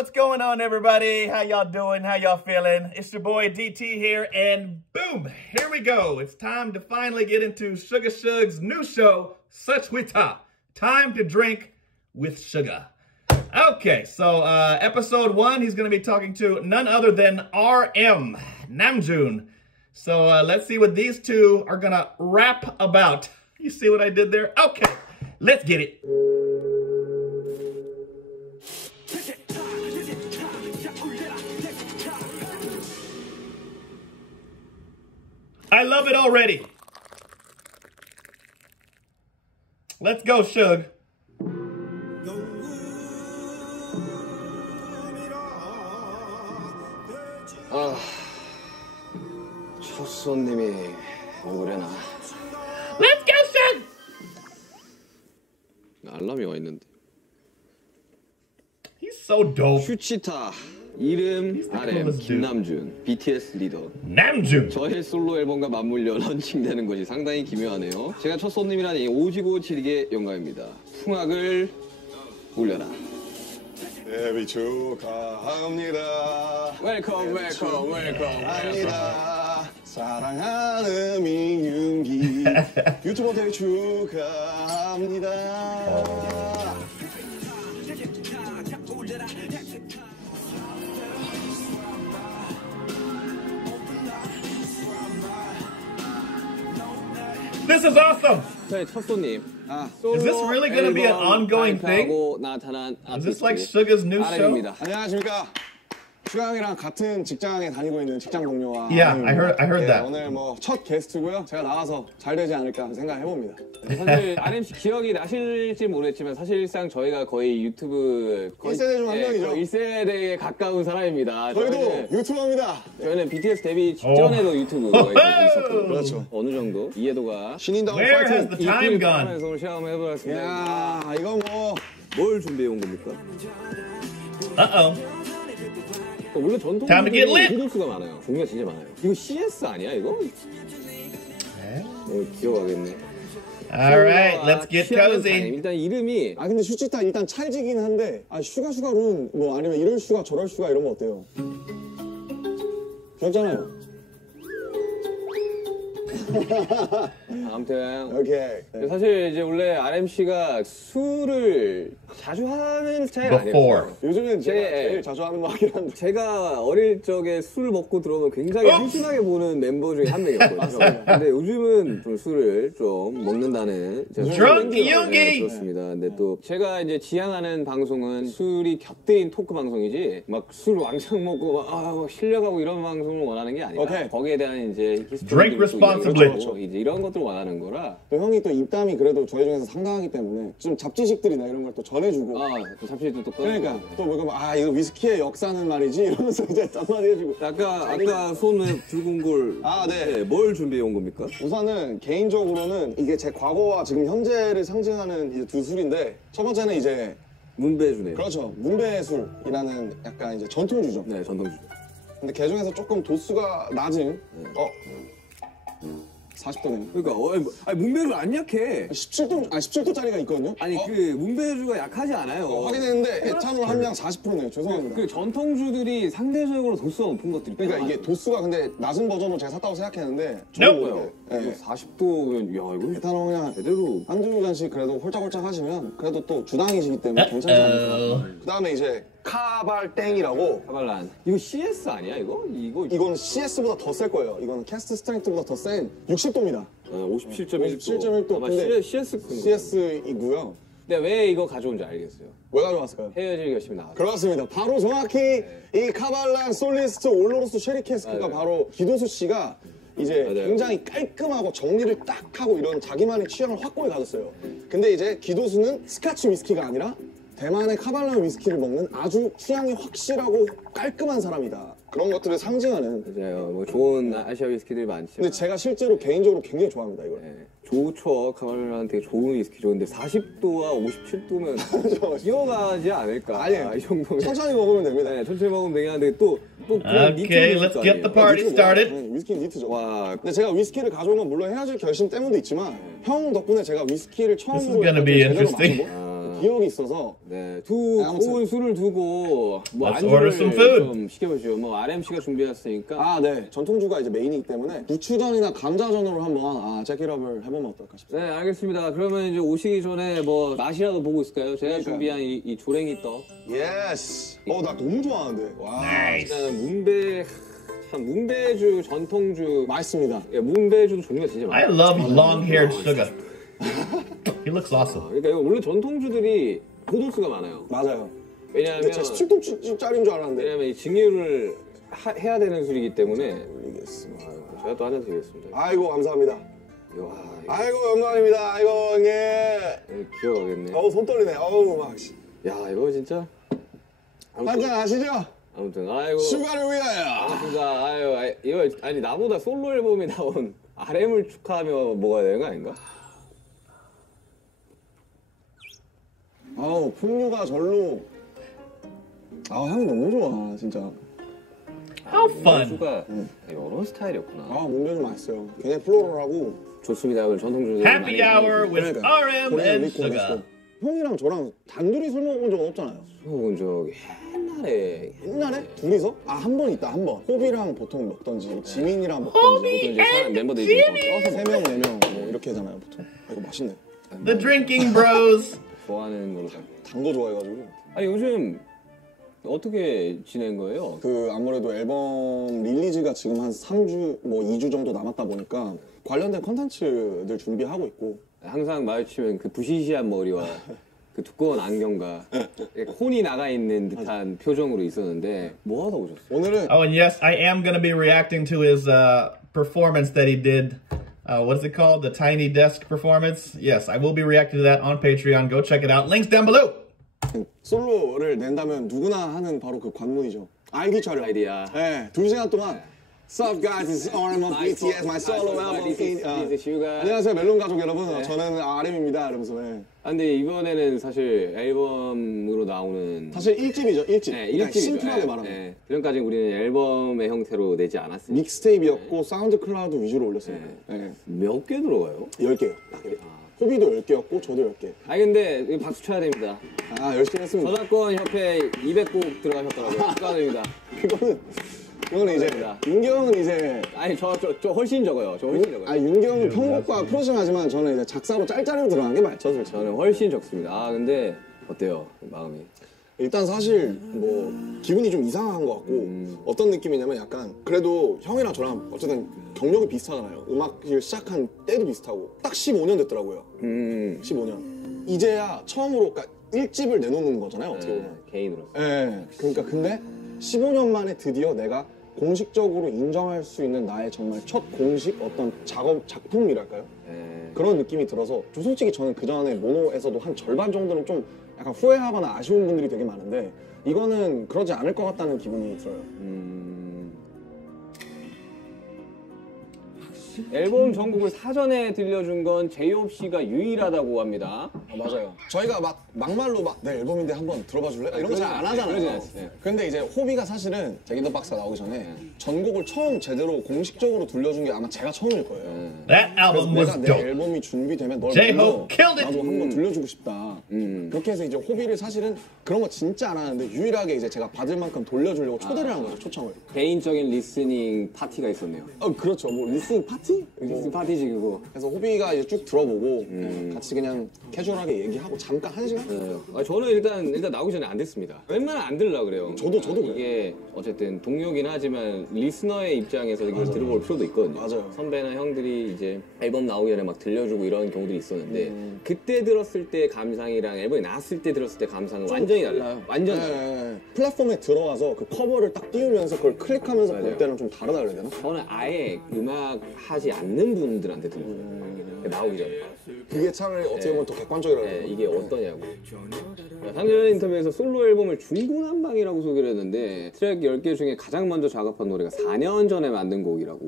what's going on, everybody? How y'all doing? How y'all feeling? It's your boy DT here, and boom, here we go. It's time to finally get into Suga Shug's new show, Such We Top. Time to drink with Suga. Okay, so episode 1, he's going to be talking to none other than RM, Namjoon. So let's see what these two are going to rap about. You see what I did there? Okay, let's get it. I love it already. Let's go, Shug. 첫 손님이 누구래나? Let's go, Shug. 알람이 와 있는데. He's so dope. 슈치타. 이름 He's the RM coolest dude. 김남준 BTS 리더. Namjoon. 저의 솔로 앨범과 맞물려 런칭되는 것이 상당히 기묘하네요. 제가 첫 손님이라니 오지고 지리게 영광입니다. 풍악을 올려라. 데뷔 축하합니다. 웰컴 웰컴 웰컴 합니다. 사랑하는 민윤기 유튜버 데뷔 축하합니다. This is awesome. 저의 첫 손님. Is this really going to be an ongoing thing? 나타난 Is this like Suga's new show? RM입니다. 안녕하십니까. 슈강이랑 같은 직장에 다니고 있는 직장 동료와 Yeah, I heard that. 오늘 뭐 첫 게스트고요. 제가 나와서 잘 되지 않을까 생각해 봅니다. 사실 RMC 기억이 나실지 모르겠지만 사실상 저희가 거의 유튜브 1세대 중 한 명이죠. 1세대에 가까운 사람입니다. 저희도 유튜버입니다. 저희는 BTS 데뷔 직전에도 유튜브가 있었고 그렇죠. 어느 정도 이해도가 신인다운 Where has 파이팅. the time gone? 하면서 오늘 시험을 해보겠습니다. 야, 이거 뭐 뭘 준비해 온 겁니까? Uh-oh. 원래 전통 Time to get lit. 기도수가 많아요. 종류가 진짜 많아요. 이거 CS 아니야 이거? 기억하겠네. All right, let's get cozy. 일단 이름이 근데 슈치타 일단 찰지긴 한데 슈가룬 뭐 아니면 이럴 슈가 저럴 슈가 이러면 어때요? 귀엽잖아요. 아무튼 오케이. 사실 이제 원래 RMC가 술을 자주 하는 스타일 Before. 아니었어요. 요즘엔 제가 제- 제일 자주 하는 거 같긴 한데. 제가 어릴 적에 술을 먹고 들어오면 굉장히 한심하게 보는 멤버 중에 한 명이었거든요. 근데 요즘은 좀 술을 좀 먹는다는 제가 Drunk 네, Yogi. 들었습니다. 근데 또 제가 이제 지향하는 방송은 술이 곁들인 토크 방송이지 막 술 왕창 먹고 막 실려가고 이런 방송을 원하는 게 아니라 오케이. 거기에 대한 이제 Drink responsibly. 이제 이런 것들 원하는 거라. 또 형이 또 입담이 그래도 저희 중에서 상당하기 때문에 좀 잡지식들이나 이런 걸 또 전해주고. 잠시도 또 그러니까 또 뭐가 이거 위스키의 역사는 말이지 이러면서 이제 한마디 해주고. 아까 손에 붉은 골. 네. 뭘 준비해 온 겁니까? 우선은 개인적으로는 이게 제 과거와 지금 현재를 상징하는 이제 두 술인데 첫 번째는 이제 문배주네요. 그렇죠 문배술이라는 약간 이제 전통주죠. 네, 전통주. 근데 개 중에서 조금 도수가 낮은 40도네요. 그러니까 문배주 안 약해. 17도짜리가 있거든요. 아니 그 문배주가 약하지 않아요. 확인했는데 에탄올 함량 40%네요. 죄송합니다. 그 전통주들이 상대적으로 도수가 높은 것들이 그러니까 이게 도수가 근데 낮은 버전으로 제가 샀다고 생각했는데 Nope. 네. 40도면 야 이거 에탄올 그냥 제대로 한두 잔씩 그래도 홀짝홀짝 하시면 그래도 또 주당이시기 때문에 괜찮지 않을까. 그 다음에 이제 카발땡이라고 카발란. 이거 CS 아니야 이거? 이건 CS보다 더 셀 거예요. 이거는 캐스트 스트렝스보다 더 센 60도입니다. 57.1도. 57.1도. 아마 근데 CS. CS이고요. 근데 왜 이거 가져온지 알겠어요. 왜 가져왔을까요? 헤어질 결심이 나왔어요. 그렇습니다. 바로 정확히 이 카발란 솔리스트 올로로스 쉐리 캐스크가 바로 기도수 씨가 이제 맞아요. 굉장히 깔끔하고 정리를 딱 하고 이런 자기만의 취향을 확고히 가졌어요. 근데 이제 기도수는 스카치 위스키가 아니라 대만의 카발란 위스키를 먹는 아주 취향이 확실하고 깔끔한 사람이다. 그런 것들을 상징하는. 맞아요. 뭐 좋은 아시아 위스키들이 많지만. 근데 제가 실제로 개인적으로 굉장히 좋아합니다, 이걸. 네. 좋죠. 카발란 되게 좋은 위스키죠. 근데 40도와 57도면 뛰어가지 않을까? 아니에요. 이 정도면. 천천히 먹으면 됩니다. 네, 천천히 먹으면 되긴 한데 또 그냥 Okay, 니트 let's get the party started. 네, 위스키는 니트죠. 와, 근데 제가 위스키를 가져온 건 물론 헤어질 결심 때문도 있지만 형 덕분에 제가 위스키를 This is 처음으로 gonna be 제대로 interesting. 마시고 기억이 있어서 네, 네, 아무튼. 좋은 술을 두고 뭐 Let's order 안주를 some food. 좀 시켜보시죠. 뭐 RMC가 준비했으니까. 아, 네. 전통주가 이제 메인이기 때문에 부추전이나 감자전으로 한번 체키럽을 해보면 어떨까 싶습니다. 네, 알겠습니다. 그러면 이제 오시기 전에 뭐 맛이라도 보고 있을까요? 제가 그러니까요. 준비한 이 조랭이 떡. 예스. 나 너무 좋아하는데. 와. Nice. 일단은 문배주 전통주. 맛있습니다. 예, 문배주도 종류가 진짜 I 많아요. love long-haired sugar. He looks awesome. 그러니까 이거 원래 전통주들이 도도수가 많아요. 맞아요. 왜냐하면 근데 제가 17도짜리인 줄 알았는데. 왜냐면 이 증류를 해야 되는 술이기 때문에. 올리겠습니다. 제가 또 한잔 드리겠습니다. 아이고, 감사합니다. 와, 아이고, 영광입니다. 아이고, 형님. 이거 기억하겠네. 손 떨리네. 막. 야, 이거 진짜. 한잔 하시죠? 아무튼 아이고. 슈가를 위하여. 반갑습니다. 아유, 이거 아니 나보다 솔로 앨범이 나온 RM을 축하하며 먹어야 되는 거 아닌가? 풍류가 절로. 향이 너무 좋아, 진짜. How fun. 수가 이런 스타일이었구나. 문배주 맛있어요. 굉장히 플로럴하고. 좋습니다. 오늘 전통주들 Happy hour with RM and sugar. 형이랑 저랑 단둘이 술 먹어본 적은 없잖아요. 혹은 저기 옛날에 둘이서? 한 번 있다, 한 번. 호비랑 보통 먹던지, 지민이랑 먹던지. 보통 이제 사람 멤버들이 좀 떠서 3명, 4명 뭐 이렇게 하잖아요, 보통. 이거 맛있네. The drinking bros. 좋아하는 걸로. 단 거 좋아해가지고. 아니 요즘 어떻게 지낸 거예요? 아무래도 앨범 릴리즈가 지금 한 3주, 2주 정도 남았다 보니까 관련된 컨텐츠들 준비하고 있고. 항상 마주치면 그 부시시한 머리와 그 두꺼운 안경과 콘이 나가 있는 듯한 표정으로 있었는데 뭐 하다 오셨어요? 오늘은 Oh, and yes, I am going to be reacting to his performance that he did. What is it called? The Tiny Desk performance? Yes, I will be reacting to that on Patreon. Go check it out. Links down below. 솔로를 낸다면 누구나 하는 바로 그 관문이죠. 아이디 촬영. 아이디야. 네, 2시간 동안 What's up guys, this is RM of BTS, my solo album. This is Sugar. 안녕하세요 멜론 가족 여러분, 저는 RM입니다 이러면서. 근데 이번에는 사실 앨범으로 나오는 사실 1집이죠, 1집. 네, 그냥 1집이죠. 심플하게 말하면. 네. 그전까지 우리는 앨범의 형태로 내지 않았습니다. 믹스테이프였고 사운드 클라우드 위주로 올렸어요. 네. 몇 개 들어가요? 10개요. 호비도 10개였고 저도 10개. 아니 근데 이거 박수 쳐야 됩니다. 열심히 했습니다. 저작권 협회 200곡 들어가셨더라고요. 축하드립니다. 그거는 이제 윤경은 이제 아니 저 훨씬 적어요. 저 훨씬 적어요. 윤경은 편곡과 프로듀싱하지만 저는 이제 작사로 짤짤이로 들어간 게 맞죠, 솔직히. 저는 훨씬 적습니다. 근데 어때요? 마음이? 일단 사실 기분이 좀 이상한 것 같고 어떤 느낌이냐면 약간 그래도 형이랑 저랑 어쨌든 경력이 비슷하잖아요. 음악을 시작한 때도 비슷하고 딱 15년 됐더라고요. 15년. 이제야 처음으로 그러니까 1집을 내놓는 거잖아요, 어떻게 보면. 개인으로서. 네. 그러니까 근데 15년 만에 드디어 내가 공식적으로 인정할 수 있는 나의 정말 첫 공식 어떤 작품이랄까요? 그런 느낌이 들어서 솔직히 저는 그 전에 모노에서도 한 절반 정도는 좀 약간 후회하거나 아쉬운 분들이 되게 많은데 이거는 그러지 않을 것 같다는 기분이 들어요. 앨범 전곡을 사전에 들려준 건 제이홉 씨가 유일하다고 합니다. 맞아요. 저희가 막말로 내 앨범인데 한번 들어봐 줄래? 이런 거 잘 안 그러지 하잖아요. 않았어요. 근데 이제 호비가 사실은 잭인더 박스가 나오기 전에 전곡을 처음 제대로 공식적으로 들려준 게 아마 제가 처음일 거예요. That album 그래서 was 내가 내 dope. 앨범이 준비되면 널 J-Hope 먼저 killed it. 나도 한번 들려주고 싶다. 그렇게 해서 이제 호비를 사실은 그런 거 진짜 안 하는데 유일하게 이제 제가 받을 만큼 돌려주려고 초대를 한 거죠, 초청을. 개인적인 리스닝 파티가 있었네요. 그렇죠. 리스닝 파티? 리스닝 파티지 그거. 그래서 호비가 이제 쭉 들어보고 같이 그냥 캐주얼하게 얘기하고 잠깐 1시간? 저는 일단 나오기 전에 안 됐습니다. 웬만하면 안 들으려고 그래요. 저도 그래요. 이게 어쨌든 동료긴 하지만 리스너의 입장에서 이걸 들어볼 필요도 있거든요. 맞아요. 선배나 형들이 이제 앨범 나오기 전에 막 들려주고 이런 경우들이 있었는데 그때 들었을 때 감상이랑 앨범이 나왔을 때 들었을 때 감상은 완전히 달라요. 완전 달라요. 플랫폼에 들어가서 그 커버를 딱 띄우면서 그걸 클릭하면서 볼 맞아요. 때는 좀 다르다 그래야 되나? 저는 아예 음악 하지 않는 분들한테 들려줘요. 나오기 전에. 그게 차라리 어떻게 보면 더 객관적이라고 해야 되나? 이게 어떠냐고. 작년 인터뷰에서 솔로 앨범을 중구난방이라고 소개를 했는데 트랙 10개 중에 가장 먼저 작업한 노래가 4년 전에 만든 곡이라고.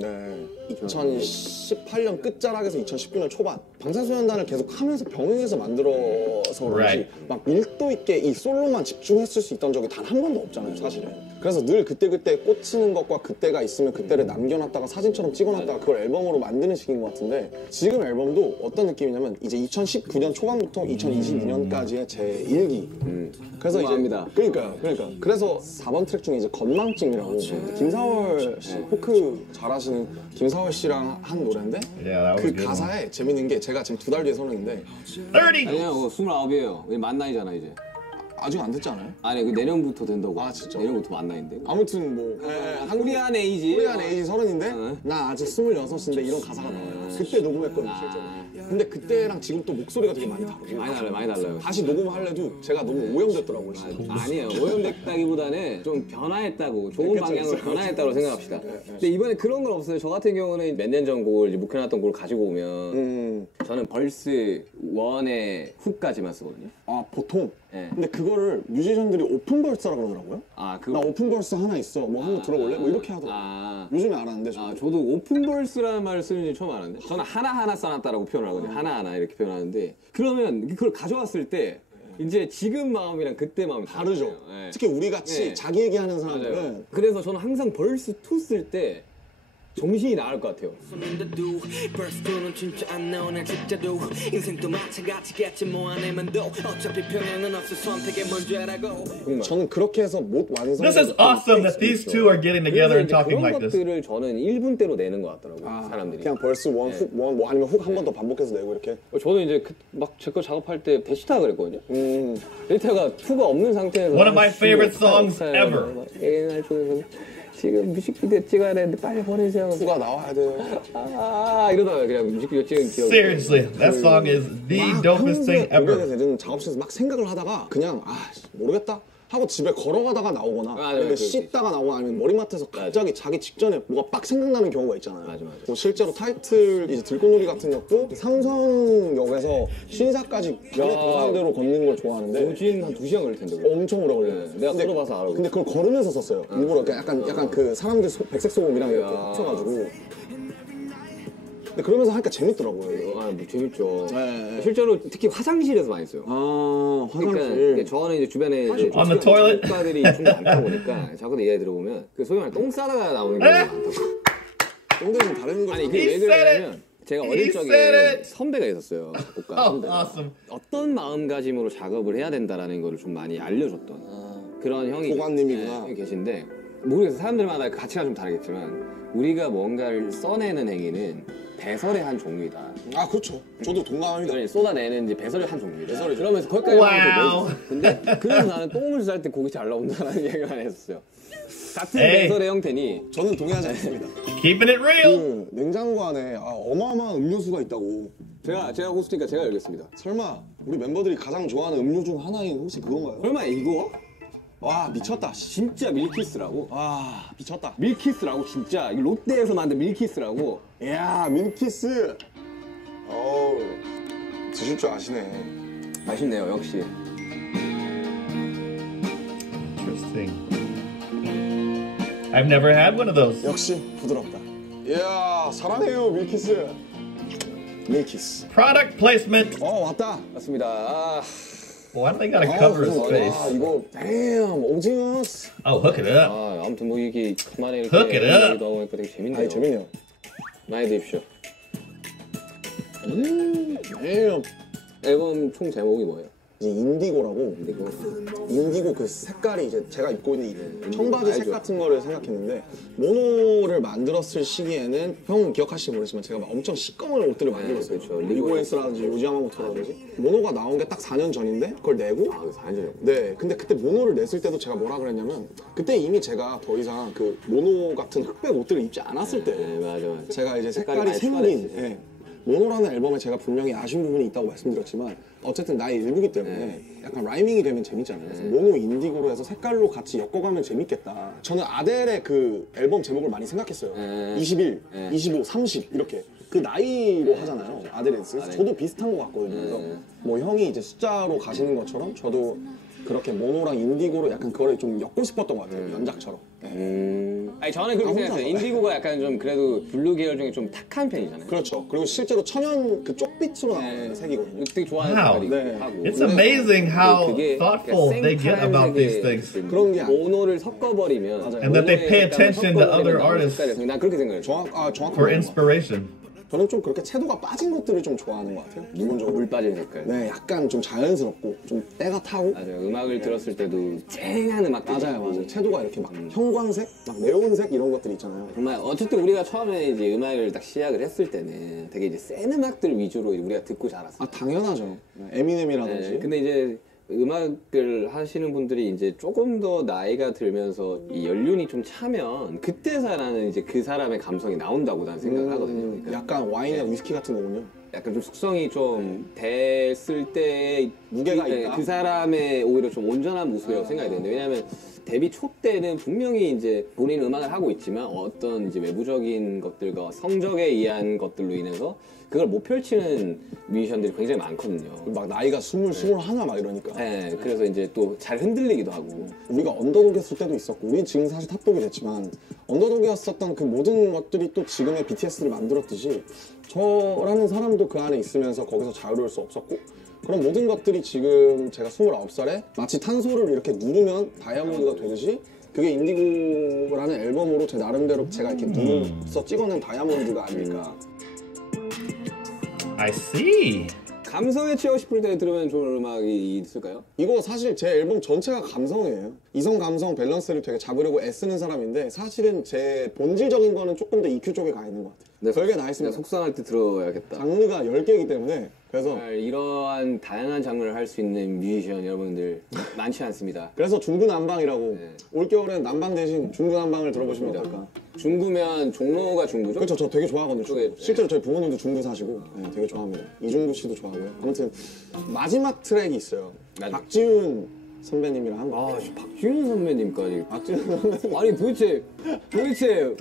네. 2018년 끝자락에서 2019년 초반 방탄소년단을 계속 하면서 병행해서 만들어서 그런지 막 밀도 있게 이 솔로만 집중했을 수 있던 적이 단 한 번도 없잖아요, 사실은. 그래서 늘 그때그때 꽂히는 것과 그때가 있으면 그때를 남겨놨다가 사진처럼 찍어놨다가 그걸 앨범으로 만드는 식인 것 같은데 지금 앨범도 어떤 느낌이냐면 이제 2019년 초반부터 2022년까지의 제 일기. 그래서 궁금합니다. 이제 그러니까 그래서 4번 트랙 중에 이제 건망증이라고 김사월 씨 포크 잘하시는 김사월 씨랑 한 노래인데 Yeah, that was 그 a good 가사에 재밌는 게 제가 지금 2달 뒤에 서른인데 30. 아니요, 29이에요. 만 나이잖아 이제. 아직 안 됐지 않아요? 아니 그 내년부터 된다고. 아, 진짜? 내년부터 만 나이인데. 아무튼 뭐 코리안 에이지. 코리안 에이지 서른인데 어. 나 아직 26인데 이런 가사가 나와요. 그때 녹음했거든요 실제로. 근데 그때랑 지금 또 목소리가 되게 많이 다르고 많이 달라요. 다시 녹음하려도 제가 너무 오염됐더라고요. 아니에요. 오염됐다기보다는 좀 변화했다고, 좋은 방향으로 그쵸. 변화했다고 생각합시다. 근데 이번에 그런 건 없어요. 저 같은 경우는 몇 년 전 곡을 이제 묵혀놨던 곡을 가지고 오면 저는 벌스 1의 훅까지만 쓰거든요. 아 보통. 네. 근데 그거를 뮤지션들이 오픈 벌스라 그러더라고요. 아, 나 오픈 벌스 하나 있어. 뭐 한번 들어볼래? 뭐 이렇게 하더라고요. 아, 요즘에 안 하는데 저도. 저도 오픈벌스라는 말을 쓰는지 처음 알았는데 저는 하나하나 써놨다라고 표현을 하거든요. 하나하나 이렇게 표현하는데 그러면 그걸 가져왔을 때 이제 지금 마음이랑 그때 마음이 다르죠. 네. 특히 우리 같이 네. 자기 얘기하는 맞아요. 사람들은 그래서 저는 항상 벌스 2 쓸 때 정신이 나갈 것 같아요. 벌스는 진짜 안 나오네 진짜로 인생도 마찬가지겠지 뭐 안 해만도 어차피 평행은 없어 선택의 문제라고. 저는 그렇게 해서 못 완성. This is awesome that these two are getting together and talking 그런 like this. 것들을 저는 1분대로 내는 것 같더라고요. 사람들이. 그냥 벌스 원, 훅 원, 뭐 아니면 훅 한 번 더 반복해서 내고 이렇게. 저는 이제 막 제 거 작업할 때 데시타 그랬거든요. 데시타가 2가 없는 상태에서 One of my favorite songs ever. 옛날 쪽에서 지금 뮤직비디오 찍어야 되는데 빨리 보내세요. 훅가 나와야 돼요. 이러다가 그냥 뮤직비디오 찍은 기억이. Seriously, that song is the dopest thing 노래에 ever. 대해서는 작업실에서 막 생각을 하다가 그냥 모르겠다 하고 집에 걸어가다가 나오거나 아니면 씻다가 나오거나 아니면 머리맡에서 갑자기 자기 직전에 뭐가 빡 생각나는 경우가 있잖아요. 맞아. 뭐 실제로 타이틀 이제 들꽃놀이 같은 것도 삼성역에서 신사까지 동상대로 걷는 걸 좋아하는데 우진 한 2시간 걸릴 텐데. 그거. 엄청 오래 걸려요. 내가 근데- 걸어봐서 알아. 근데 그걸 걸으면서 썼어요. 일부러 약간 그 사람들 백색 소음이랑 이렇게 합쳐가지고. 근데 그러면서 하니까 재밌더라고요. 뭐 재밌죠. 네. 실제로 특히 화장실에서 많이 써요. 그러니까 저는 이제 주변에 이제 On the toilet? 작가들이 좀 많다 보니까 자꾸 얘기 들어보면 그 소위 말해 똥 싸다가 나오는 경우가 많다고. 똥들은 다른 거. 아니 그게 왜 He said 그러냐면 제가 어릴 He 적에 said it. 선배가 있었어요. 작곡가 Oh, 선배가. awesome. 어떤 마음가짐으로 작업을 해야 된다라는 거를 좀 많이 알려줬던 그런 형이 고관님이구나. 계신데 모르겠어요. 사람들마다 가치가 좀 다르겠지만 우리가 뭔가를 써내는 행위는 배설의 한 종류이다. 아 그렇죠. 저도 동감합니다. 그걸 쏟아내는 이제 배설의 한 종류이다. 그러면서 거기까지 와우. 하는 게 근데 그래서 나는 똥을 쌀 때 곡이 잘 나온다는 얘기를 안 했었어요. 같은 에이. 배설의 형태니 저는 동의하지 않습니다. Keeping it real. 그 냉장고 안에 어마어마한 음료수가 있다고. 제가 호스트니까 제가 열겠습니다. 설마 우리 멤버들이 가장 좋아하는 음료 중 하나인 혹시 그건가요? 설마 이거 와 미쳤다. 진짜 밀키스라고? 와 미쳤다. 밀키스라고 진짜 이거 롯데에서 만든 밀키스라고. 이야 밀키스. 어우 드실 줄 아시네. 맛있네요 역시. Interesting. I've never had one of those. 역시 부드럽다. 이야 사랑해요 밀키스. 밀키스. Product placement. 왔다. 맞습니다. Why do they gotta cover his face? 이거 damn 오징어. Oh, hook it up. 아무튼 뭐 이게 그만에 이렇게 Hook it up. 얘기도 하고 하니까 되게 재밌네요. 아니 재밌네요. 많이 드십시오. damn. 앨범 총 제목이 뭐예요? 이제 인디고라고. 이거 인디고 그 색깔이 이제 제가 입고 있는 이 청바지 색 알죠. 같은 거를 생각했는데 모노를 만들었을 시기에는 형은 기억하실지 모르겠지만 제가 막 엄청 시꺼먼 옷들을 많이 입었어요. 그렇죠. 리고엔스라든지 요지야마모토라든지 모노가 나온 게 딱 4년 전인데 그걸 내고 4년이요. 네 근데 그때 모노를 냈을 때도 제가 뭐라 그랬냐면 그때 이미 제가 더 이상 그 모노 같은 흑백 옷들을 입지 않았을 때 네 맞아. 제가 이제 색깔이 색깔이 많이 생긴 추가됐지. 예. 모노라는 앨범에 제가 분명히 아쉬운 부분이 있다고 말씀드렸지만 어쨌든 나의 일부기 때문에 약간 라이밍이 되면 재밌잖아요. 그래서 모노 인디고로 해서 색깔로 같이 엮어가면 재밌겠다. 저는 아델의 그 앨범 제목을 많이 생각했어요. 21, 25, 30 이렇게 그 나이로 하잖아요. 아델의 그래서 저도 비슷한 것 같거든요. 그래서 뭐 형이 이제 숫자로 가시는 것처럼 저도 그렇게 모노랑 인디고로 약간 그거를 좀 엮고 싶었던 것 같아요. 연작처럼. 아니 저는 그렇게 생각해요. 인디고가 약간 좀 그래도 블루 계열 중에 좀 탁한 편이잖아요. 그렇죠. 그리고 실제로 천연 그 쪽빛으로 나오는 색이거든요. 되게 좋아하는 Wow. 색깔이기도 네. 하고. It's amazing how 그게 thoughtful they get about these things. 그런 게 모노를 섞어버리면 맞아요. And that they pay attention to other artists 난 그렇게 생각해요. 정확한 for inspiration. 저는 좀 그렇게 채도가 빠진 것들을 좀 좋아하는 것 같아요. 기본적으로. 물 빠진 색깔. 네, 약간 좀 자연스럽고 좀 때가 타고. 맞아요. 음악을 들었을 때도 쨍한 음악들. 맞아요. 채도가 이렇게 막 형광색, 막 네온색 이런 것들 있잖아요. 정말 어쨌든 우리가 처음에 이제 음악을 딱 시작을 했을 때는 되게 이제 센 음악들 위주로 우리가 듣고 자랐어요. 아 당연하죠. 에미넴이라든지. 네, 근데 이제 음악을 하시는 분들이 이제 조금 더 나이가 들면서 이 연륜이 좀 차면 그때서라는 이제 그 사람의 감성이 나온다고 나는 생각을 하거든요. 그러니까 약간 와인이나 위스키 같은 거군요. 약간 좀 숙성이 좀 됐을 때 무게가 그, 있다? 그 사람의 오히려 좀 온전한 모습이라고 생각이 되는데 왜냐하면 데뷔 초 때는 분명히 이제 본인 음악을 하고 있지만 어떤 이제 외부적인 것들과 성적에 의한 것들로 인해서 그걸 못 펼치는 뮤지션들이 굉장히 많거든요. 막 나이가 21 막 이러니까. 네, 그래서 이제 또 잘 흔들리기도 하고. 우리가 언더독이었을 때도 있었고 우리 지금 사실 탑독이 됐지만 언더독이었었던 그 모든 것들이 또 지금의 BTS를 만들었듯이 저라는 사람도 그 안에 있으면서 거기서 자유로울 수 없었고 그런 모든 것들이 지금 제가 29살에 마치 탄소를 이렇게 누르면 다이아몬드가 되듯이 그게 인디고라는 앨범으로 제 나름대로 제가 이렇게 눌러서 찍어낸 다이아몬드가 아닐까. I see. 감성에 취하고 싶을 때 들으면 좋은 음악이 있을까요? 이거 사실 제 앨범 전체가 감성이에요. 이성 감성 밸런스를 되게 잡으려고 애쓰는 사람인데 사실은 제 본질적인 거는 조금 더 EQ 쪽에 가 있는 것 같아요. 별게 다 있습니다. 속상할 때 들어야겠다. 장르가 10개이기 때문에 그래서 정말 이러한 다양한 장르를 할 수 있는 뮤지션 여러분들 많지 않습니다. 그래서 중구난방이라고 네. 올겨울엔 난방 대신 중구난방을 들어보시면 어떨까. 중구면 종로가 중구죠? 그렇죠. 저 되게 좋아하거든요. 그게, 중구. 실제로 저희 부모님도 중구 사시고 네, 되게 좋아합니다. 이중구 씨도 좋아하고요. 아무튼 마지막 트랙이 있어요. 박지훈 선배님이랑 한 거. 아, 박지훈 선배님까지. 박지훈 선배님. 아니 도대체 I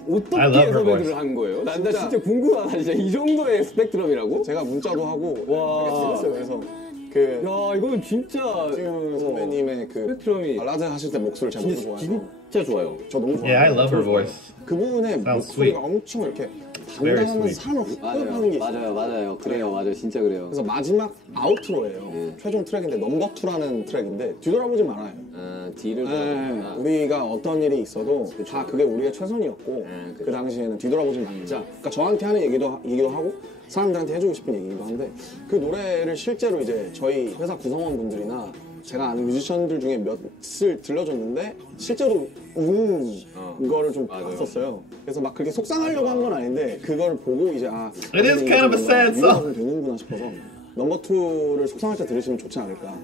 어떻게 love her 선배들을 voice. 한 거예요? 나 진짜. 진짜 궁금하다. 진짜 이 정도의 스펙트럼이라고? 제가 문자도 하고 와. 되게 재밌어요. 그래서 그 야, 이거는 진짜 박지훈 선배님의 그 스펙트럼이 발라드 하실 때 목소리를 제가 너무 좋아해서 진짜 좋아요. 저 너무 좋아해요. Yeah, I love her voice. 그분의 Sounds 목소리가 sweet. 엄청 이렇게 Very 당당하면서 sweet. 사람을 훅 하는 게 있어요. 맞아요. 그래요, 맞아요. 진짜 그래요. 그래서 마지막 아우트로예요. 최종 트랙인데 넘버 2라는 트랙인데 뒤돌아보지 말아요. 아, 뒤를 네, 돌아보구나. 우리가 어떤 일이 있어도 다 그게 우리의 최선이었고 그쵸. 그 당시에는 뒤돌아보지 말자. 그러니까 저한테 하는 얘기도 하고 사람들한테 해주고 싶은 얘기기도 한데 그 노래를 실제로 이제 저희 회사 구성원분들이나 제가 아는 뮤지션들 중에 몇을 들려줬는데 실제로 우는 거를 좀 맞아요. 봤었어요. 그래서 막 그렇게 속상하려고 한 건 아닌데 그걸 보고 이제 It is kind of a sad song. 이해가 되는구나 싶어서 넘버 2를 속상할 때 들으시면 좋지 않을까.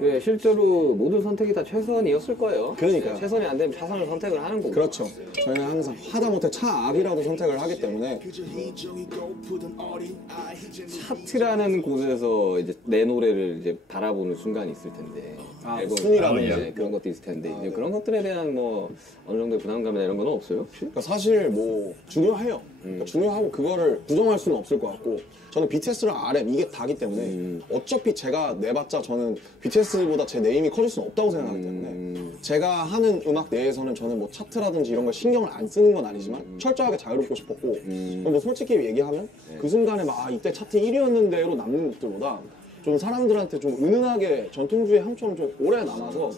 네, 실제로 모든 선택이 다 최선이었을 거예요. 그러니까요. 최선이 안 되면 차선을 선택을 하는 거고. 그렇죠. 저희는 항상 하다못해 차악이라도 선택을 하기 때문에 차트라는 곳에서 이제 내 노래를 이제 바라보는 순간이 있을 텐데. 앨범 순위라든지. 이제 그런 것도 있을 텐데 이제 그런 것들에 대한 뭐 어느 정도의 부담감이나 이런 건 없어요 혹시? 그러니까 사실 뭐 중요해요. 그러니까 중요하고 그거를 부정할 수는 없을 것 같고 저는 BTS랑 RM 이게 다기 때문에 어차피 제가 내봤자 저는 BTS보다 제 네임이 커질 수는 없다고 생각하기 때문에 제가 하는 음악 내에서는 저는 뭐 차트라든지 이런 걸 신경을 안 쓰는 건 아니지만 철저하게 자유롭고 싶었고 뭐 솔직히 얘기하면 그 순간에 막 이때 차트 1위였는데로 남는 것들보다 좀 사람들한테 좀 은은하게 전통주의 향처럼 좀 오래 남아서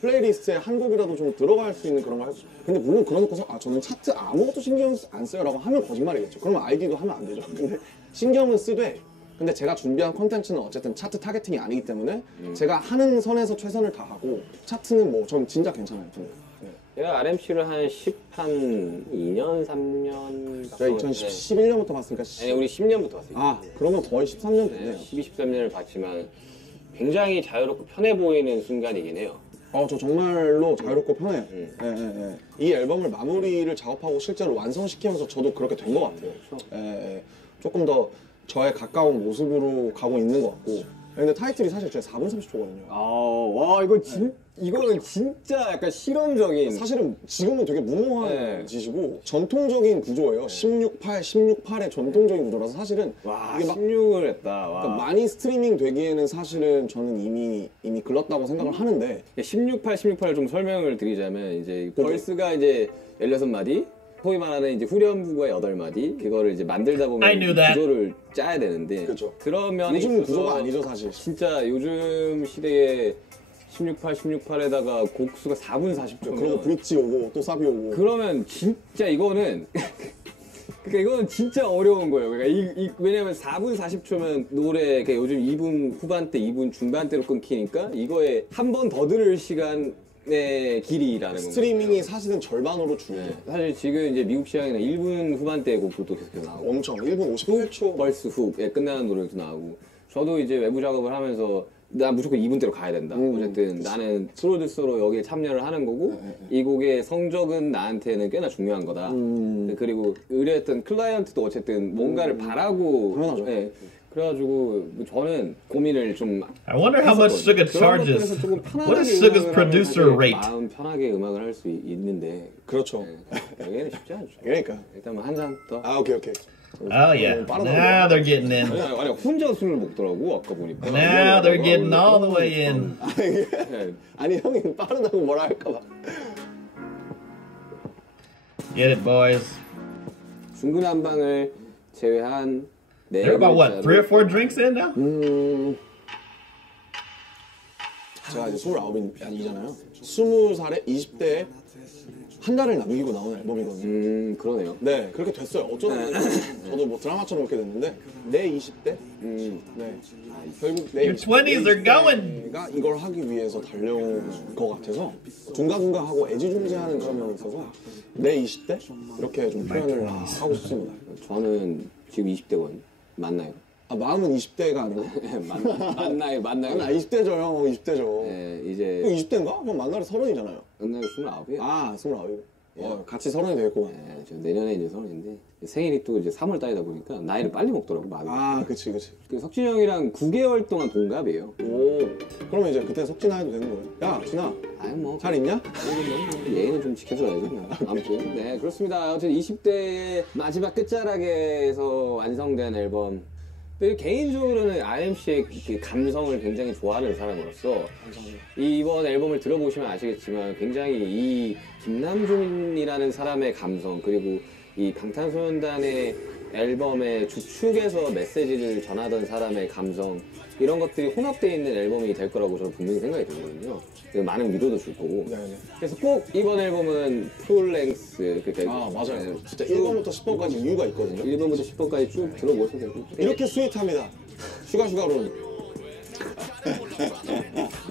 플레이리스트에 한 곡이라도 좀 들어갈 수 있는 그런 걸 근데 물론 그러놓고서 저는 차트 아무것도 신경 안 써요 라고 하면 거짓말이겠죠. 그러면 아이디도 하면 안 되죠. 근데 신경은 쓰되 근데 제가 준비한 콘텐츠는 어쨌든 차트 타겟팅이 아니기 때문에 제가 하는 선에서 최선을 다하고 차트는 뭐 전 진짜 괜찮아요. 저는. 제가 RMC를 한 2년, 3년 제가 2011년부터 봤으니까 아니 우리 10년부터 봤어요. 그러면 거의 13년 됐네요. 12, 13년을 봤지만 굉장히 자유롭고 편해 보이는 순간이긴 해요. 저 정말로 자유롭고 편해요. 이 앨범을 마무리를 작업하고 실제로 완성시키면서 저도 그렇게 된 것 같아요. 조금 더 저에 가까운 모습으로 가고 있는 것 같고 근데 타이틀이 사실 제 4분 30초거든요. 와 이거 진짜 이거는 진짜 약간 실험적인. 사실은 지금은 되게 무모한 네. 짓이고 전통적인 구조예요. 16:8, 16:8의 전통적인 구조라서 사실은 와, 이게 막 16을 했다. 와. 그러니까 많이 스트리밍 되기에는 사실은 저는 이미 글렀다고 생각을 하는데 16:8, 16:8을 좀 설명을 드리자면 이제 벌스가 이제 16마디, 소위 말하는 이제 후렴구가 8마디, 그거를 이제 만들다 I 보면 knew that. 구조를 짜야 되는데 그렇죠. 그런 면에 요즘 있어서 구조가 아니죠 사실. 진짜 요즘 시대에 16:8, 16:8에다가 곡수가 4분 40초. 그리고 브릿지 오고 또 사비 오고 그러면 진짜 이거는 그러니까 이거는 진짜 어려운 거예요. 그러니까 왜냐면 4분 40초면 노래 그러니까 요즘 2분 후반대, 2분 중반대로 끊기니까 이거에 한 번 더 들을 시간의 길이라는 거예요. 스트리밍이 사실은 절반으로 줄죠. 네. 사실 지금 이제 미국 시장에는 1분 후반대 곡들도 계속해서 나오고 엄청 1분 58초 벌스 훅에 끝나는 노래도 나오고 저도 이제 외부 작업을 하면서 나 무조건 2분대로 가야 된다. 어쨌든 나는 프로듀서로 여기에 참여를 하는 거고 이 곡의 성적은 나한테는 꽤나 중요한 거다. 그리고 의뢰했던 클라이언트도 어쨌든 뭔가를 바라고 당연하죠. 예. 그래가지고 저는 고민을 좀 I wonder how much Suga 그런 것들에서 charges. 조금 What 편안하게 is Suga's 음악을 producer 하면 rate? 마음 편하게 음악을 할 수 있는데 그렇죠. 여기는 쉽지 않죠. 그러니까 일단 뭐 한 잔 더. 아 오케이 Oh yeah. Now they're getting in. 아니 혼자 술을 먹더라고 아까 보니까. Now they're getting all the way in. 네. 아니 형이 빠르다고 뭐라 할까봐. Get it, boys. 중구난방을 제외한 네 They're about what, 3 or 4 drinks in now? 제가 이제 29이잖아요. 20살에 20대에 한 달을 남기고 나온 앨범이거든요. 그러네요. 네, 그렇게 됐어요. 어쩌면 저도 뭐 드라마처럼 그렇게 됐는데 내 20대? 네. 결국 내 Your 20s are going. 가 이걸 하기 위해서 달려온 것 같아서 둥가둥가 하고 애지중지하는 그런 면이 있어서 내 20대? 이렇게 좀 표현을 하고 싶습니다. 저는 지금 20대거든요. 맞나요? 아, 마음은 20대가 아니고? 맞나요? 아, 20대죠, 형. 20대죠. 네, 이제 형 20대인가? 형 만나러 30이잖아요. 끝나고 29이에요. 아, 29. 같이 30이 되겠구만. 네, 저 내년에 이제 30인데 생일이 또 이제 3월 달이다 보니까 나이를 빨리 먹더라고 마음이. 아, 그치. 그 석진이 형이랑 9개월 동안 동갑이에요. 오, 그러면 이제 그때 석진아 해도 되는 거예요? 야, 진아, 아니 뭐 잘 있냐? 예의는 좀 지켜줘야죠. 그냥. 아무튼 네 그렇습니다. 어쨌든 20대의 마지막 끝자락에서 완성된 앨범. 근데 개인적으로는 RMC의 그 감성을 굉장히 좋아하는 사람으로서 이번 앨범을 들어보시면 아시겠지만 굉장히 이 김남준이라는 사람의 감성 그리고 이 방탄소년단의 앨범의 주축에서 메시지를 전하던 사람의 감성 이런 것들이 혼합되어 있는 앨범이 될 거라고 저는 분명히 생각이 들거든요. 많은 위로도 줄 거고. 네네. 그래서 꼭 이번 앨범은 풀랭스 그러니까 아, 맞아요. 진짜 1번부터 10번까지 이유가 있거든요. 1번부터 10번까지 쭉 들어보셔도 되고. 이렇게 스윗합니다. 슈가로는.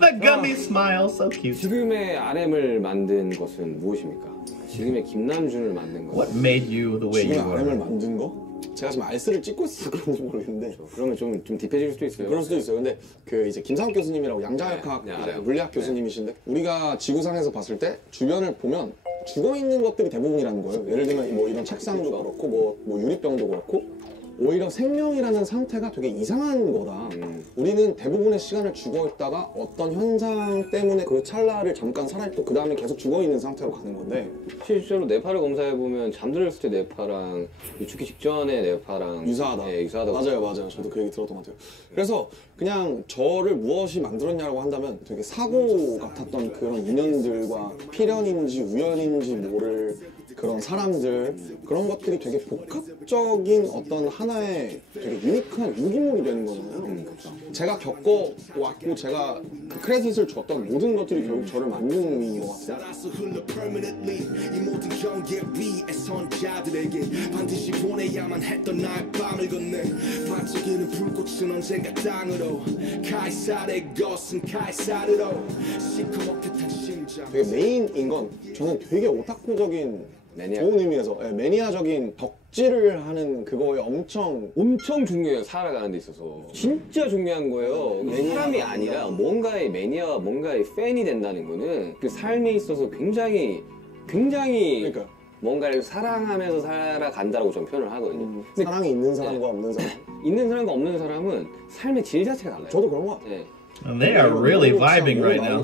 The gummy smile, so cute. 지금의 RM을 만든 것은 무엇입니까? 지금의 김남준을 만든 것. What made you the way 지금 you RM을 are? 만든 거? 제가 지금 알스를 찍고 있어서 그런지 모르겠는데 그러면 좀 딥해질 수도 있어요. 그럴 수도 있어요. 근데 그 이제 김상욱 교수님이라고 양자역학 네, 알아요. 물리학 교수님이신데 우리가 지구상에서 봤을 때 주변을 보면 죽어 있는 것들이 대부분이라는 거예요. 예를 들면 뭐 이런 책상도 그렇고 뭐 유리병도 그렇고 오히려 생명이라는 상태가 되게 이상한 거다. 우리는 대부분의 시간을 죽어 있다가 어떤 현상 때문에 그 찰나를 잠깐 살아있고 그 다음에 계속 죽어 있는 상태로 가는 건데 실제로 뇌파를 검사해 보면 잠들었을 때 뇌파랑 유축기 직전의 뇌파랑 유사하다. 네, 유사하다고. 맞아요. 저도 그 얘기 들었던 것 같아요. 그래서 그냥 저를 무엇이 만들었냐고 한다면 되게 사고 같았던 그런 인연들과 필연인지 우연인지 모를 그런 사람들 그런 것들이 되게 복합적인 어떤 하나의 되게 유니크한 유기물이 되는 거잖아요. 제가 겪어왔고 제가 그 크레딧을 줬던 모든 것들이 결국 저를 만드는 것 같아요. 살아서 흘러 permanently 이 모든 경계 위에 선자들에게 반드시 보내야만 했던 나의 밤을 건네 반짝이는 불꽃은 언젠가 땅으로 카이사르의 것은 카이사르로 시커멓게 탄 심장 되게 메인인 건 저는 되게 오타쿠적인 매니아. 좋은 의미에서 매니아적인 덕질을 하는 그거에 엄청 중요해요. 살아가는 데 있어서 진짜 중요한 거예요. 사람이 아니라 뭔가의 매니아, 뭔가의 팬이 된다는 거는 그 삶에 있어서 굉장히 그러니까 뭔가를 사랑하면서 살아간다고 저는 표현을 하거든요. 근데 사랑이 있는 사람과 없는 사람 있는 사람과 없는 사람은 삶의 질 자체가 달라요. 저도 그런 것 같아요. 네. And they are really vibing right now.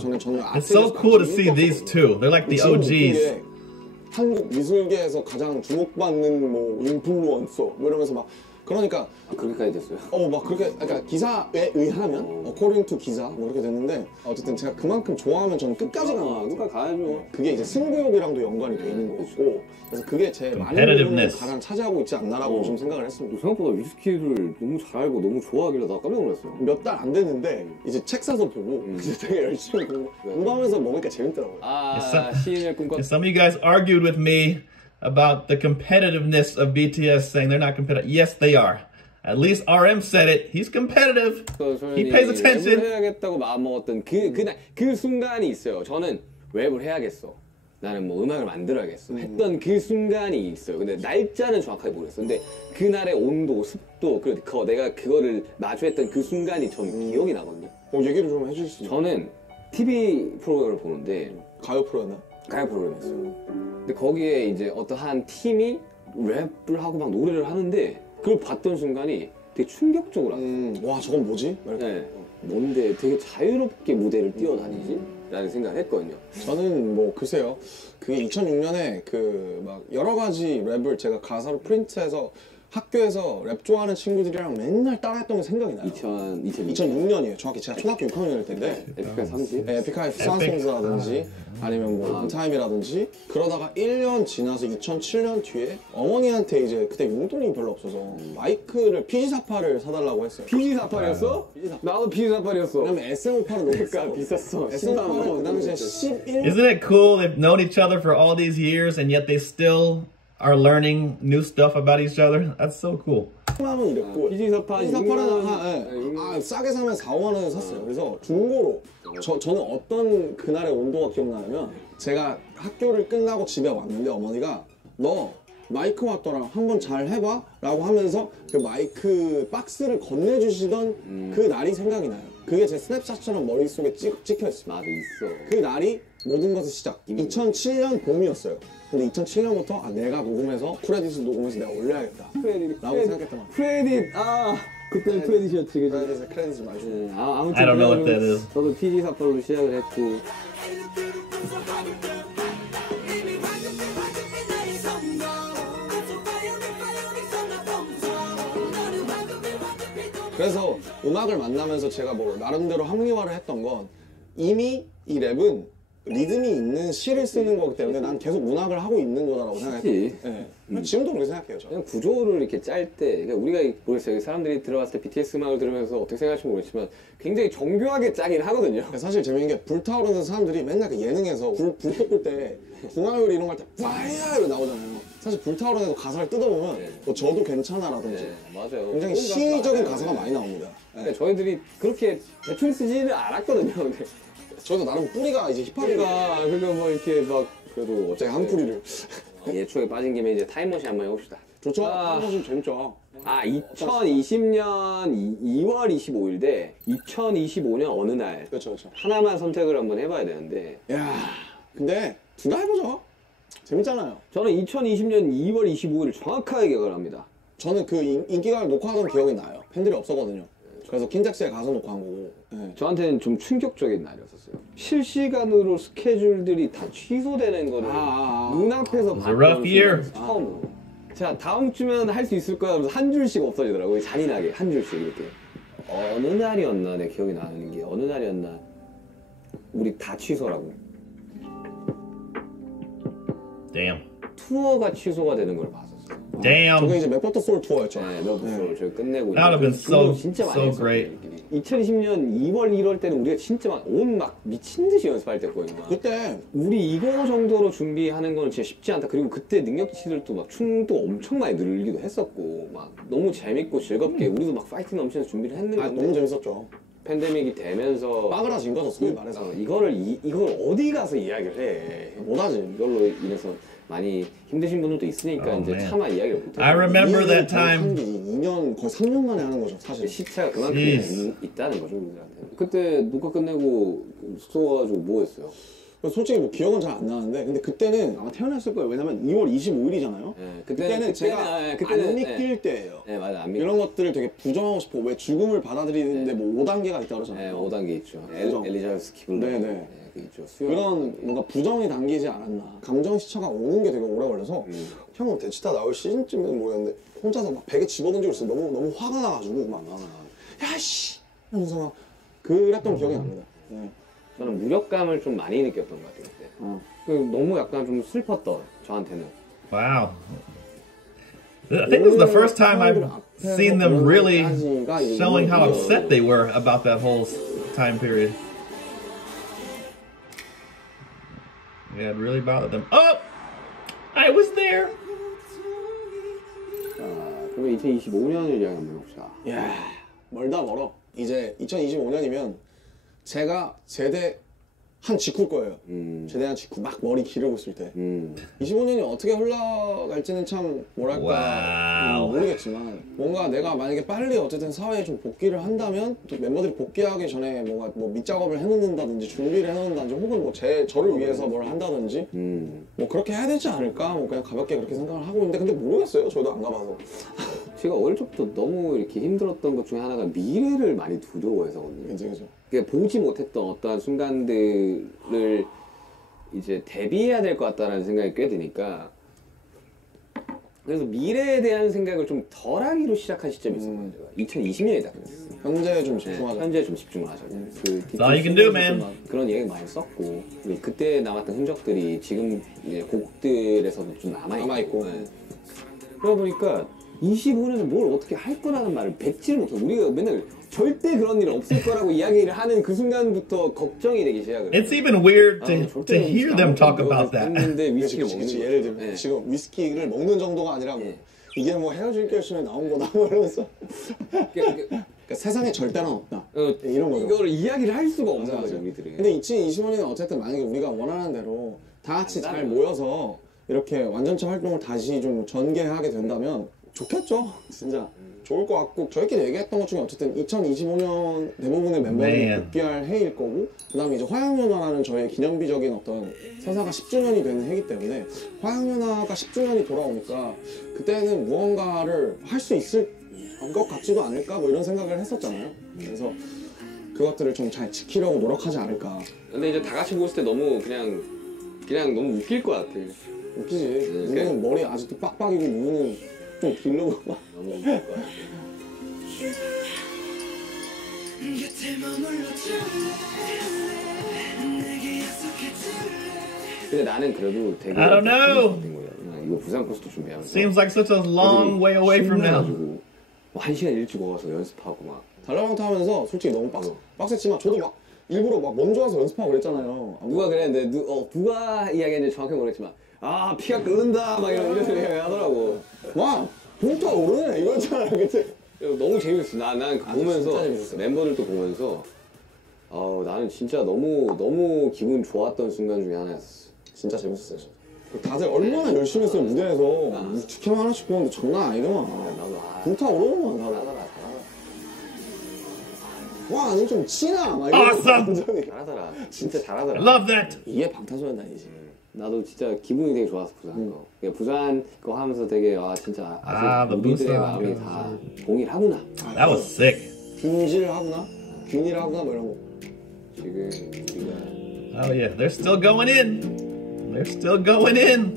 It's so cool to see these two. They're like the OGs. 한국 미술계에서 가장 주목받는 뭐 인플루언서 뭐 이러면서 막 그러니까 그렇게까지 됐어요. 막 그렇게 그러니까 기사에 의하면 according to 기사 뭐 이렇게 됐는데 어쨌든 제가 그만큼 좋아하면 저는 끝까지 가는 거예요. 끝까지 가야죠. 그게 이제 승부욕이랑도 연관이 돼 있는 거고 그래서 그게 제 많은 부분을 가장 차지하고 있지 않나라고 좀 생각을 했습니다. 생각보다 위스키를 너무 잘 알고 너무 좋아하길래 나 깜짝 놀랐어요. 몇 달 안 됐는데 이제 책 사서 보고 이제 되게 열심히 공부하면서 먹으니까 재밌더라고요. 시인을 꿈꿨. Some of you guys argued with me about the competitiveness of BTS, saying they're not competitive. Yes, they are. At least RM said it. He's competitive. He pays attention. 랩을 해야겠다고 마음먹었던 그 순간이 있어요. 저는 랩을 해야겠어. 나는 뭐 음악을 만들어야겠어. 했던 그 순간이 있어요. 근데 날짜는 정확하게 모르겠어. 근데 그날의 온도, 습도, 내가 그거를 마주했던 그 순간이 저는 기억이 나거든요. 얘기를 좀 해줄 수 있어요? 저는 TV 프로그램을 보는데 가요 프로였나? 가요 프로그램이었어요. 근데 거기에 이제 어떤 한 팀이 랩을 하고 막 노래를 하는데 그걸 봤던 순간이 되게 충격적으로 와 저건 뭐지? 네. 뭔데 되게 자유롭게 무대를 뛰어다니지? 라는 생각을 했거든요. 저는 뭐 글쎄요. 그게 2006년에 그 막 여러 가지 랩을 제가 가사로 프린트해서 학교에서 랩 좋아하는 친구들이랑 맨날 따라했던 게 생각이 나요. 2006년이에요. 정확히 제가 초등학교 6학년일 텐데 에픽하이 30? 에픽하이 산송스라든지 아니면 뭐 인타임이라든지 그러다가 1년 지나서 2007년 뒤에 어머니한테 이제 그때 용돈이 별로 없어서 마이크를 PG48을 사달라고 했어요. PG48이었어? 나도 PG48이었어. 왜냐면 SM58은 너무 그러니까 비쌌어. SM58은 그 당시에 11. Isn't it cool they've known each other for all these years and yet they still are learning new stuff about each other? That's so cool. 하면 이랬고 PG48은 싸게 사면 4, 5만 원에 샀어요. 그래서 중고로 저는 어떤 그날의 온도가 기억나냐면 제가 학교를 끝나고 집에 왔는데 어머니가 너 마이크 왔더라 한번 잘 해봐 라고 하면서 그 마이크 박스를 건네주시던 그 날이 생각이 나요. 그게 제 스냅샷처럼 머릿속에 찍혀 있어요. 나도 있어. 그 날이 모든 것의 시작. 2007년 봄이었어요. 근데 2007년부터 내가 녹음해서 크레딧을 녹음해서 내가 올려야겠다 라고 생각했던 것 같아요. 크레딧! 그때는 크레딧이었지, 그치? 크레딧을 많이 주고 아무튼 I don't know what that is. 저도 PG48로 시작을 했고 그래서 음악을 만나면서 제가 뭐 나름대로 합리화를 했던 건 이미 이 랩은 리듬이 있는 시를 쓰는 거기 때문에 난 계속 문학을 하고 있는 거다라고 생각했어요. 네. 지금도 그렇게 생각해요. 저는. 그냥 구조를 이렇게 짤 때 그러니까 우리가 모르겠어요. 사람들이 들어봤을 때 BTS 음악을 들으면서 어떻게 생각할지 모르겠지만 굉장히 정교하게 짜긴 하거든요. 사실 재밌는 게 불타오르는 사람들이 맨날 그 예능에서 불 볶을 때 궁화요리 이런 거 할 때 파이어 이러 나오잖아요. 사실 불타오르는 가사를 뜯어보면 뭐 저도 괜찮아라든지 맞아요. 굉장히 시적인 가사가 많이 나옵니다. 그러니까 저희들이 그렇게 대충 쓰지는 않았거든요. 근데 저도 나름 뿌리가 이제 힙합이가 그러니까 뭐 이렇게 막 그래도 어차피 한 뿌리를 예초에 빠진 김에 이제 타임머신 한번 해봅시다. 좋죠? 타임머신 재밌죠. 2020년 2월 25일 대 2025년 어느 날 그렇죠. 하나만 선택을 한번 해봐야 되는데 야 근데 둘 다 해보죠. 재밌잖아요. 저는 2020년 2월 25일을 정확하게 기억을 합니다. 저는 그 인기가를 녹화하던 기억이 나요. 팬들이 없었거든요. 그래서 킨텍스에 가서 녹화한 거고. 네. 저한테는 좀 충격적인 날이었어요. 실시간으로 스케줄들이 다 취소되는 거를 눈앞에서 봤던 처음으로. 자, 다음 주면 할 수 있을 거야 하면서 한 줄씩 없어지더라고요. 잔인하게 한 줄씩 이렇게. 어느 날이었나 내 기억이 나는 게 어느 날이었나 우리 다 취소라고. Damn. 투어가 취소가 되는 걸 봤었어요. Damn. 저게 이제 맥버터 소울 투어였죠. 네, 맥버터 저희 끝내고. That would have been so, 진짜 많이 so 했었어요, great. 2020년 2월 1월 때는 우리가 진짜 막 미친 듯이 연습할 때였거든요. 그때 우리 이거 정도로 준비하는 거는 진짜 쉽지 않다. 그리고 그때 능력치들도 막 춤도 엄청 많이 늘기도 했었고 막 너무 재밌고 즐겁게 우리도 막 파이팅 넘치면서 준비를 했는데 너무 재밌었죠. 팬데믹이 되면서 빠그라진 거죠, 소위 말해서. 이걸 어디 가서 이야기를 해. 못하지. 이걸로 인해서 많이 힘드신 분들도 있으니까 이제 man. 차마 이야기를 못해. I remember that time. 2년 거의 3년 만에 하는 거죠, 사실. 시차가 그만큼 Jeez. 있다는 거죠, 우리들한테. 그때 녹화 끝내고 숙소 가가지고 뭐 했어요? 솔직히 뭐 기억은 잘 안 나는데 근데 그때는 아마 태어났을 거예요. 왜냐면 2월 25일이잖아요. 네, 그때는 제가 안 믿길 때예요. 네, 맞아. 안 믿. 이런 것들을 되게 부정하고 싶어. 왜 죽음을 받아들이는데 뭐 5단계가 있다고 네, 그러잖아요. 5단계 있죠. 그죠? 엘리자베스 키블러. 네네. 그 있죠. 수영. 그런 뭔가 부정이 담기지 않았나. 감정 시차가 오는 게 되게 오래 걸려서 형은 대치타 나올 시즌쯤에는 모르겠는데 혼자서 막 베개 집어던지고 있어요. 너무 화가 나가지고 막 야씨 하면서 막 그랬던 기억이 납니다. 네. 저는 무력감을 좀 많이 느꼈던 것 같아요 그때. 그 너무 약간 좀 슬펐던 저한테는. Wow. I think this is the first time I've seen them really showing how upset they were about that whole time period. Yeah, it really bothered them. Oh! I was there! 자, 그러면 2025년을 이야기 한번 해봅시다. 야 멀다 멀어. 이제 2025년이면 제가 제대한 직후일 거예요. 제대한 직후 막 머리 기르고 있을 때. 25년이 어떻게 흘러갈지는 참 뭐랄까 와우. 모르겠지만 뭔가 내가 만약에 빨리 어쨌든 사회에 좀 복귀를 한다면 또 멤버들이 복귀하기 전에 뭔가 뭐 밑작업을 해놓는다든지 준비를 해놓는다든지 혹은 뭐 저를 위해서 뭘 한다든지 뭐 그렇게 해야 되지 않을까 뭐 그냥 가볍게 그렇게 생각을 하고 있는데 근데 모르겠어요. 저도 안 가봐서. 제가 어릴 적부터 너무 이렇게 힘들었던 것 중에 하나가 미래를 많이 두려워해서거든요. 그죠. 그러니까 보지 못했던 어떠한 순간들을 이제 대비해야 될 것 같다는 생각이 꽤 드니까 그래서 미래에 대한 생각을 좀 덜하기로 시작한 시점이 있었거든요. 2020년이다 그랬어요. 현재에 좀 집중하자. 현재에 좀 집중을 하자. 그 That's all you can do, man. 그런 얘기 많이 썼고 그리고 그때 남았던 흔적들이 지금 이제 곡들에서도 좀 남아있고 그러다 보니까 25년에 뭘 어떻게 할 거라는 말을 뱉지를 못해. 우리가 맨날 절대 그런 일 없을 거라고 이야기를 하는 그 순간부터 걱정이 되기 시작을 해요. It's even weird to hear them talk about that. 했는데 위스키를 그치, 먹는 그치. 거죠. 예를 들면 네. 지금 위스키를 먹는 정도가 아니라 뭐 네. 이게 뭐 헤어질 결심에 나온 거다 뭐 이러면서 그러니까 세상에 절대는 없다 이런 거죠. 이거를 이야기를 할 수가 없는 맞아, 거죠 맞아. 우리들이. 근데 2025년은 어쨌든 만약에 우리가 원하는 대로 다 같이 잘 모여서 이렇게 완전체 활동을 다시 좀 전개하게 된다면 좋겠죠. 진짜 좋을 것 같고 저희끼리 얘기했던 것 중에 어쨌든 2025년 대부분의 멤버들이 Man. 복귀할 해일 거고 그 다음에 이제 화양연화라는 저의 기념비적인 어떤 서사가 10주년이 되는 해이기 때문에 화양연화가 10주년이 돌아오니까 그때는 무언가를 할 수 있을 것 같지도 않을까 뭐 이런 생각을 했었잖아요. 그래서 그것들을 좀 잘 지키려고 노력하지 않을까. 근데 이제 다 같이 모였을 때 너무 그냥 너무 웃길 것 같아. 웃기지. 누구는 머리 아직도 빡빡이고 누구는 좀 길르고 막. 너무 웃길 것 같아. 근데 나는 그래도 되게 I don't know. 이거 부산 코스도 준비하면서 Seems like such a long way away from now. 신나가지고 뭐 1시간 일찍 와서 연습하고 막 달라방 타면서 솔직히 너무 빡셌지만 저도 막 일부러 막 먼저 와서 연습하고 그랬잖아요. 누가 그랬는데 누가 이야기했는지 정확히 모르겠지만 아 피가 끓는다 막 이런 이야기 하더라고. 와 봉투가 오르네 이거잖아 그치? 너무 재밌었어. 난 보면서 진짜 재밌었어. 멤버들도 보면서 나는 진짜 너무 기분 좋았던 순간 중에 하나였어. 진짜 재밌었어요. 다들 얼마나 열심히 했어요 무대에서 직캠 하나씩 보는데 장난 아니더만. 나도 봉투가 오르더만 다들. 잘하더라. 와 아니 좀 치나 막 Awesome. 완전히. 잘하더라. 진짜 잘하더라. Love that. 이게 방탄소년단이지. 나도 진짜 기분이 되게 좋았어 부산 거. 그러니까 부산 거 하면서 되게 진짜 아직 the 우리들의 부산. 마음이 다 동일하구나. That was sick. 균질하구나 균일하구나 뭐 이런 거. 지금 우리가 Oh yeah, they're still going in. They're still going in.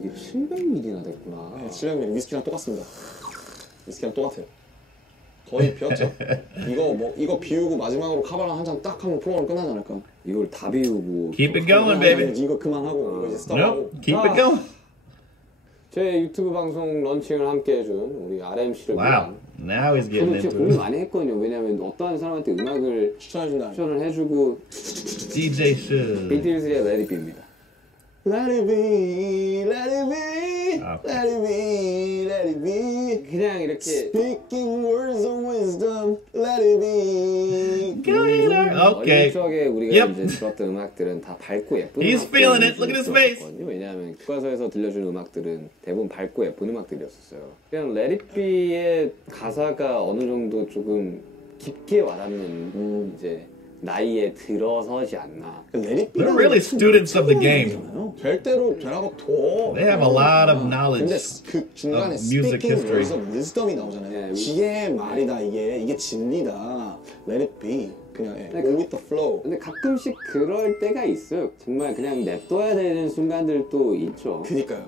이게 700ml나 됐구나. 네, 700ml 위스키랑 똑같습니다. 위스키랑 똑같아요. 거의 비었죠. 이거 비우고 마지막으로 카바랑 한 잔 딱 하면 프로그램 끝나지 않을까? 이걸 다 비우고 Keep it going, 아니, baby. 이거 그만하고 이거 이제 스톱하고. Nope, keep it going. 제 유튜브 방송 런칭을 함께 해준 우리 RMC를 Wow, now he's getting 저도 진짜 into 고민 it. 많이 했거든요. 왜냐면 어떠한 사람한테 음악을 추천해준다. 추천을 해주고 DJ Shug. 비틀즈의 Let It Be입니다. Let it be, let it be, 아. let it be, let it be. 그냥 이렇게 Speaking words of wisdom, let it be. Go Healer. 어릴 Okay. 적에 우리가 Yep. 이제 들었던 음악들은 다 밝고 예쁜 He's 음악들 feeling it. Look at his 위주로 face. 들었거든요. 왜냐하면 교과서에서 들려주는 음악들은 대부분 밝고 예쁜 음악들이었어요. 그냥 Let It Be의 가사가 어느 정도 조금 깊게 와닿는 이제 나이에 들어서지 않나. They're really students of the game. 될 대로 되라고 둬. They have a lot of 근데 knowledge. 그 중간에 of music speaking history. words of wisdom이 나오잖아요. 지혜의 말이다 이게 진리다. Let it be. 그냥 go with the flow. 근데 가끔씩 그럴 때가 있어요. 정말 그냥 냅둬야 되는 순간들도 있죠. 그니까요.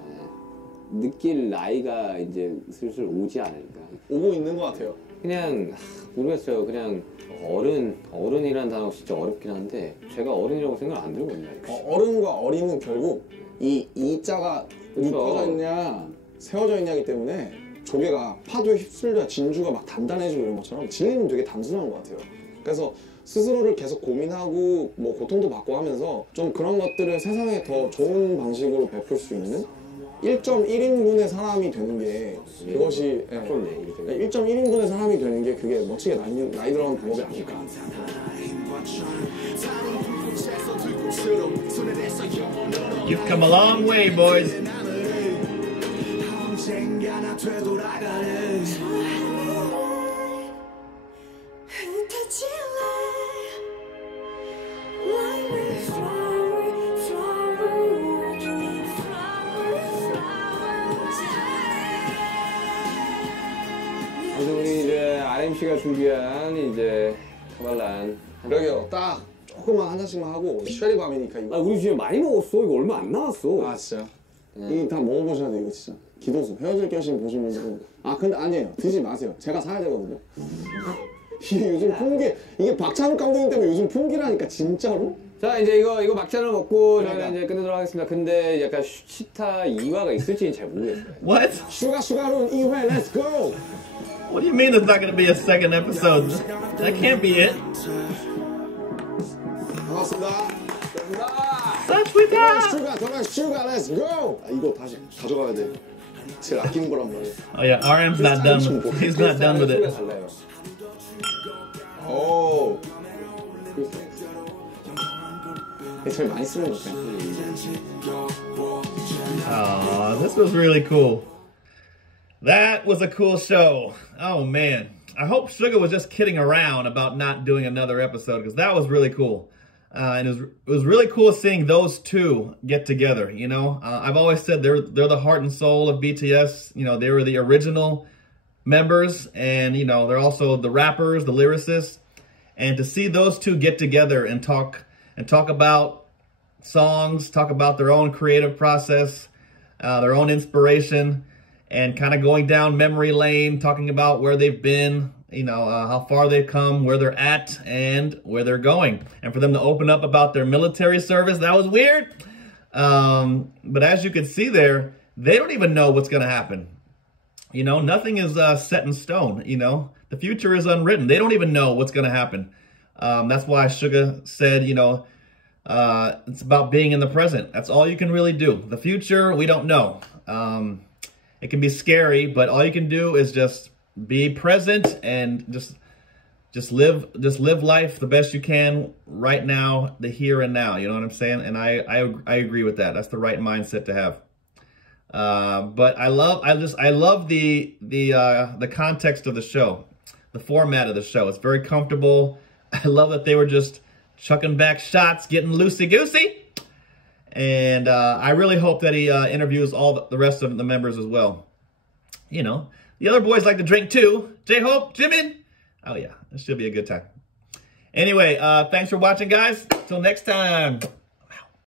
느낄 나이가 이제 슬슬 오지 않을까. 오고 있는 것 같아요. 그냥 모르겠어요. 그냥 어른이라는 단어가 진짜 어렵긴 한데 제가 어른이라고 생각 안 들거든요. 어른과 어린은 결국 이 자가 그쵸. 묶어져 있냐 세워져 있냐기 때문에 조개가 파도에 휩쓸려 진주가 막 단단해지고 이런 것처럼 진리는 되게 단순한 것 같아요. 그래서 스스로를 계속 고민하고 뭐 고통도 받고 하면서 좀 그런 것들을 세상에 더 좋은 방식으로 베풀 수 있는 1.1인분의 사람이 되는 게 그것이 1.1인분의 사람이 되는 게 그게 멋지게 나이 들어가는 방법이 아닐까. You've come a long way, boys. 그래서 우리 이제 RMC가 준비한 이제 카발란. 그러게요. 딱 조금만 한 잔씩만 하고 쉐리밤이니까 이거. 우리 집에 많이 먹었어. 이거 얼마 안 나왔어. 아 진짜요? 이거 다 먹어보셔야 돼요 이거 진짜. 기도수 헤어질 결심 보신 분들은 근데 아니에요. 드지 마세요. 제가 사야 되거든요. 이게 요즘 풍기 이게 박찬욱 감독님 때문에 요즘 풍기라니까 진짜로? 자 이제 이거 막잔을 먹고 저희는 그러니까. 이제 끝내도록 하겠습니다. 근데 약간 시타 2화가 있을지는 잘 모르겠어요. What? 슈가룬 2회 렛츠 고! What do you mean there's not going to be a second episode? That can't be it. 반갑습니다. Such we got. 슈가 렛츠 고! 이거 다시 가져가야 돼. 제일 아끼는 거란 말이에요. Oh yeah, RM's not done. He's not done with it. 달라요. 오. 제일 많이 쓰는 것 같아요. Oh, this was really cool. That was a cool show. Oh man. I hope Suga was just kidding around about not doing another episode because that was really cool. And it was really cool seeing those two get together, you know. I've always said they're the heart and soul of BTS. You know, they were the original members and, you know, they're also the rappers, the lyricists. And to see those two get together and talk about songs, talk about their own creative process, their own inspiration, and kind of going down memory lane, talking about where they've been, you know, how far they've come, where they're at, and where they're going. And for them to open up about their military service, that was weird. But as you can see there, they don't even know what's going to happen. You know, nothing is set in stone, you know. The future is unwritten. They don't even know what's going to happen. That's why Suga said, you know, it's about being in the present. That's all you can really do. The future, we don't know. It can be scary, but all you can do is just be present and just live life the best you can right now, the here and now. You know what I'm saying? And I agree with that. That's the right mindset to have. But I love the context of the show, the format of the show. It's very comfortable. I love that they were just chucking back shots, getting loosey-goosey. And I really hope that he interviews all the rest of the members as well. You know, the other boys like to drink too. J-Hope, Jimin. Oh yeah, this should be a good time. Anyway, thanks for watching, guys. Till next time.